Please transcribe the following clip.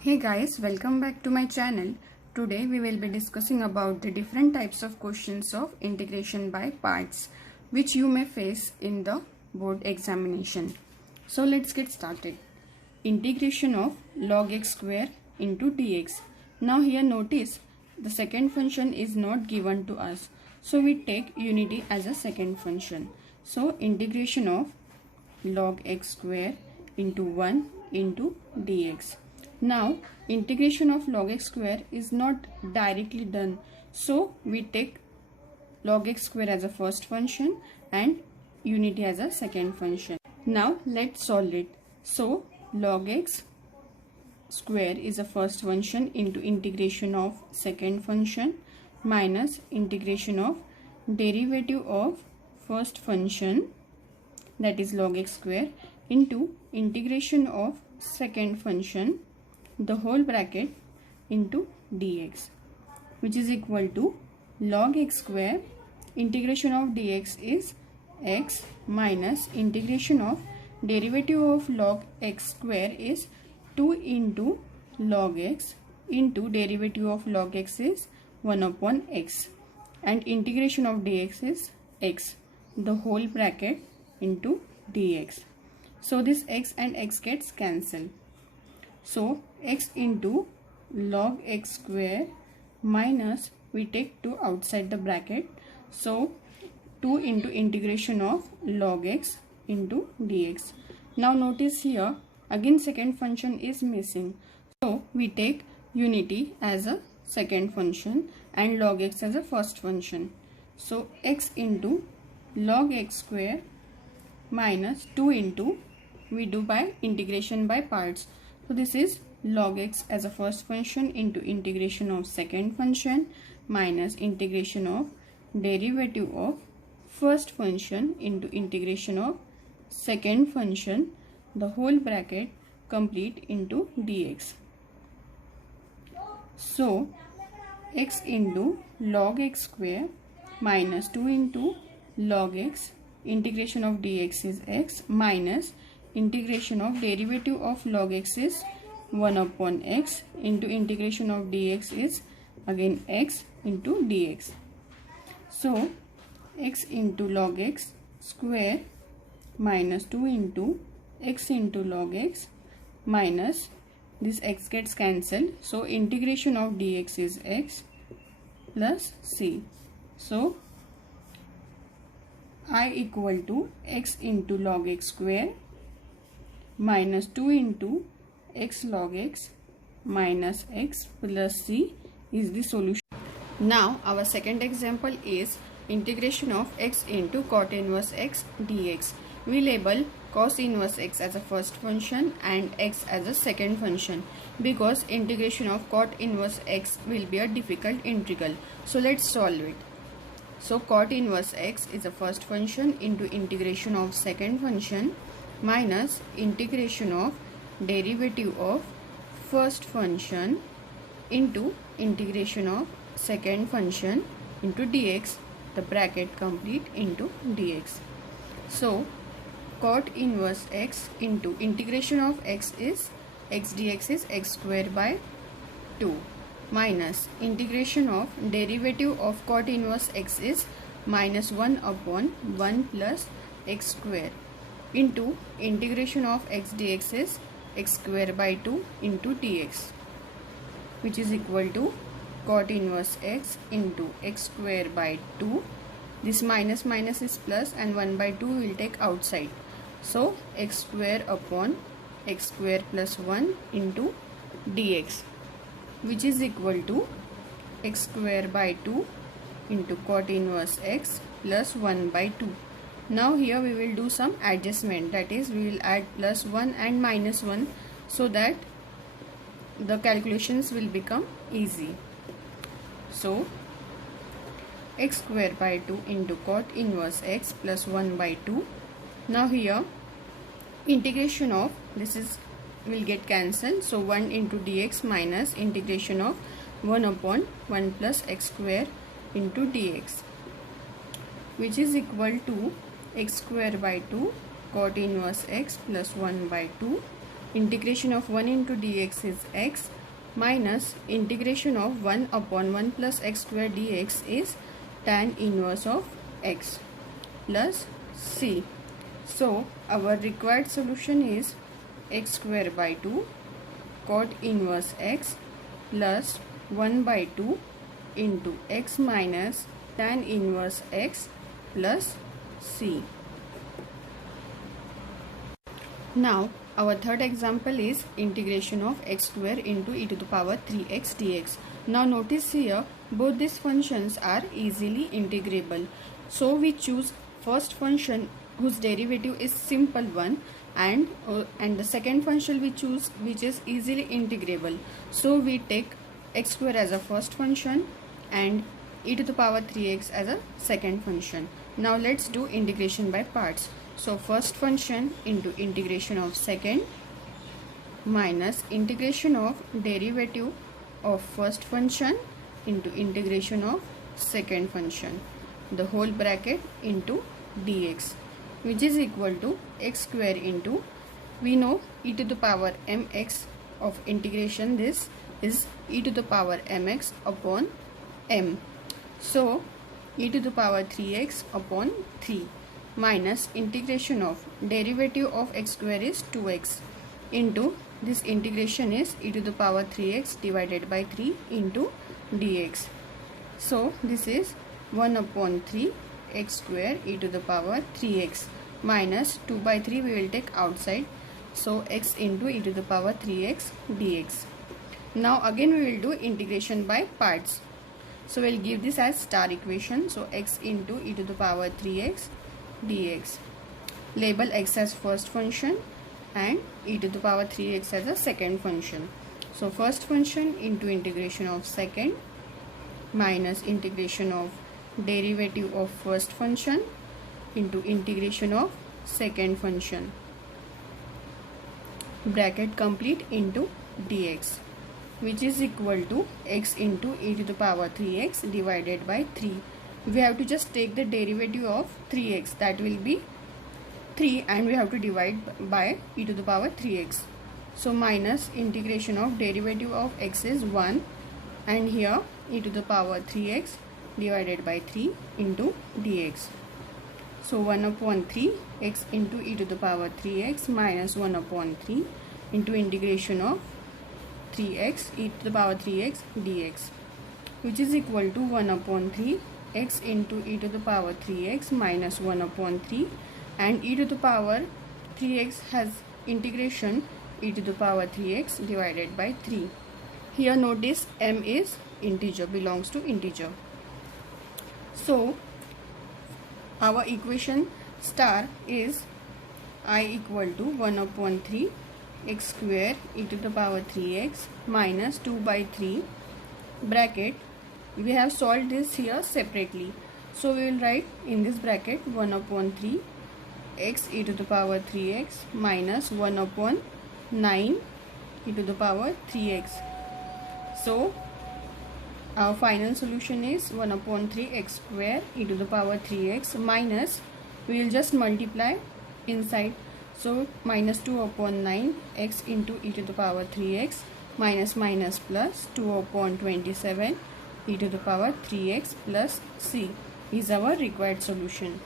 Hey guys, welcome back to my channel. Today we will be discussing about the different types of questions of integration by parts which you may face in the board examination. So let's get started. Integration of log x square into dx. Now here notice the second function is not given to us. So we take unity as a second function. So integration of log x square into 1 into dx. Now integration of log x square is not directly done, so we take log x square as a first function and unity as a second function. Now let's solve it. So log x square is a first function into integration of second function minus integration of derivative of first function, that is log x square, into integration of second function, the whole bracket, into dx, which is equal to log x square, integration of dx is x, minus integration of derivative of log x square is 2 into log x into derivative of log x is 1 upon x, and integration of dx is x, the whole bracket, into dx. So this x and x gets cancelled. So x into log x square minus, we take 2 outside the bracket, so 2 into integration of log x into dx. Now notice here again second function is missing, so we take unity as a second function and log x as a first function. So x into log x square minus 2 into, we do by integration by parts. So this is log x as a first function into integration of second function minus integration of derivative of first function into integration of second function, the whole bracket, complete, into dx. So x into log x square minus 2 into log x, integration of dx is x, minus integration of derivative of log x is 1 upon x into integration of dx is again x into dx. So x into log x square minus 2 into x into log x minus, this x gets cancelled, so integration of dx is x plus c. So I equal to x into log x square minus 2 into x log x minus x plus c is the solution. Now our second example is integration of x into cot inverse x dx. We label cos inverse x as a first function and x as a second function because integration of cot inverse x will be a difficult integral. So let's solve it. So cot inverse x is a first function into integration of second function minus integration of derivative of first function into integration of second function into dx, the bracket complete, into dx. So cot inverse x into integration of x is x dx is x square by 2 minus integration of derivative of cot inverse x is minus 1 upon 1 plus x square into integration of x dx is x square by 2 into dx, which is equal to cot inverse x into x square by 2. This minus minus is plus and 1 by 2 will take outside. So x square upon x square plus 1 into dx, which is equal to x square by 2 into cot inverse x plus 1 by 2. Now here we will do some adjustment, that is we will add plus 1 and minus 1 so that the calculations will become easy. So x square by 2 into cot inverse x plus 1 by 2. Now here integration of this is will get cancelled, so 1 into dx minus integration of 1 upon 1 plus x square into dx, which is equal to x square by 2 cot inverse x plus 1 by 2 integration of 1 into dx is x minus integration of 1 upon 1 plus x square dx is tan inverse of x plus c. So our required solution is x square by 2 cot inverse x plus 1 by 2 into x minus tan inverse x plus c. Now our third example is integration of x square into e to the power 3x dx. Now notice here both these functions are easily integrable. So we choose first function whose derivative is simple one, and the second function we choose which is easily integrable. So we take x square as a first function and e to the power 3x as a second function. Now let's do integration by parts. So first function into integration of second minus integration of derivative of first function into integration of second function, the whole bracket into dx, which is equal to x square into, we know e to the power mx of integration, this is e to the power mx upon m. So e to the power 3x upon 3 minus integration of derivative of x square is 2x into this integration is e to the power 3x divided by 3 into dx. So this is 1 upon 3 x square e to the power 3x minus 2 by 3 we will take outside, so x into e to the power 3x dx. Now again we will do integration by parts. So we'll give this as star equation. So x into e to the power 3x dx. Label x as first function and e to the power 3x as a second function. So first function into integration of second minus integration of derivative of first function into integration of second function, bracket complete into dx, which is equal to x into e to the power 3x divided by 3. We have to just take the derivative of 3x, that will be 3, and we have to divide by e to the power 3x. So minus integration of derivative of x is 1, and here e to the power 3x divided by 3 into dx. So 1 upon 3 x into e to the power 3x minus 1 upon 3 into integration of 3x e to the power 3x dx, which is equal to 1 upon 3 x into e to the power 3x minus 1 upon 3, and e to the power 3x has integration e to the power 3x divided by 3. Here notice m is integer, belongs to integer. So our equation star is I equal to 1 upon 3 x square e to the power 3x minus 2 by 3 bracket. We have solved this here separately, so we will write in this bracket 1 upon 3 x e to the power 3x minus 1 upon 9 e to the power 3x. So our final solution is 1 upon 3 x square e to the power 3x minus, we will just multiply inside, so minus 2 upon 9 x into e to the power 3x minus minus plus 2 upon 27 e to the power 3x plus c is our required solution.